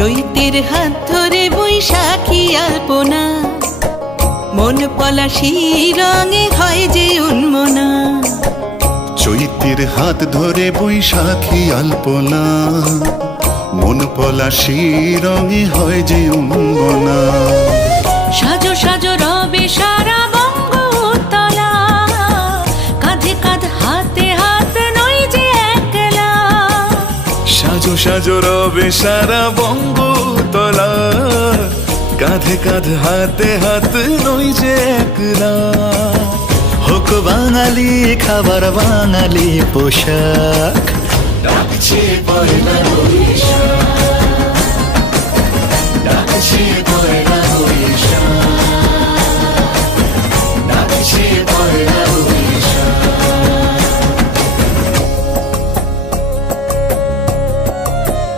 চৈতের হাত ধরে বৈশাখী আলপনা, মন পলাশী রঙে হয় যে উন্মনা। চৈতের হাত ধরে বৈশাখী আলপনা, মন পলাশী রঙে হয় যে উন্মনা। সাজো সাজো রবে সারা বঙ্গতলা, কাঁধে কাঁধ হাতে হাত নই যে একলা। সাজো সাজো রবে সারা বঙ্গতলা, কাঁধে কাঁধ হাতে হাত নই যে একলা। হোক বাঙালি খাবার বাঙালি পোশাক, ডাকছে পয়লা বৈশাখ।